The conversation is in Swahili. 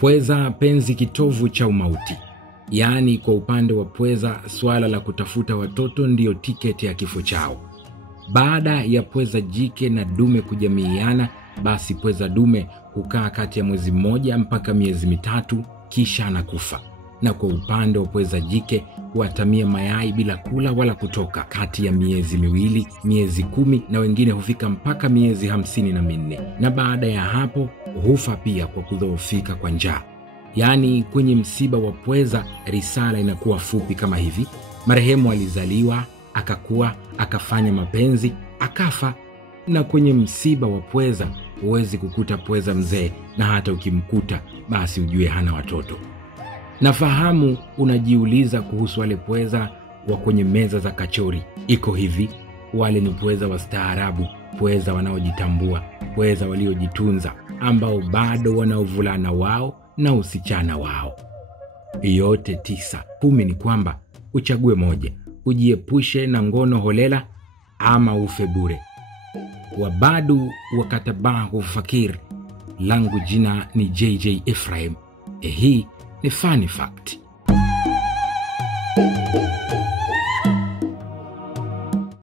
Pweza penzi kitovu cha umauti. Yaani kwa upande wa pweza, swala la kutafuta watoto ndiyo tiketi ya kifo chao. Baada ya pweza jike na dume kujamiiana, basi pweza dume hukaa kati ya mwezi mmoja mpaka miezi mitatu kisha anakufa. Na kwa upande wa pweza jike huatamia mayai bila kula wala kutoka kati ya miezi miwili, miezi 10 na wengine hufika mpaka miezi 54. Na baada ya hapo hufa pia kwa kudhoofika kwa njaa. Yaani kwenye msiba wa pweza risala inakuwa fupi kama hivi: marehemu alizaliwa, akakua, akafanya mapenzi, akafa. Na kwenye msiba wa pweza huwezi kukuta pweza mzee, na hata ukimkuta basi ujue hana watoto. Nafahamu unajiuliza kuhusu wale pweza wa kwenye meza za kachori. Iko hivi: wale ni pweza wastaarabu, pweza wanaojitambua, pweza waliojitunza, ambao bado wana uvulana wao na usichana wao. Yote 9. 10 ni kwamba uchague moja: ujiepushe na ngono holela ama ufe bure. Wabadu wakatabahu fakir. Langu jina ni JJ Ephraim. Hii ni Funny Fact.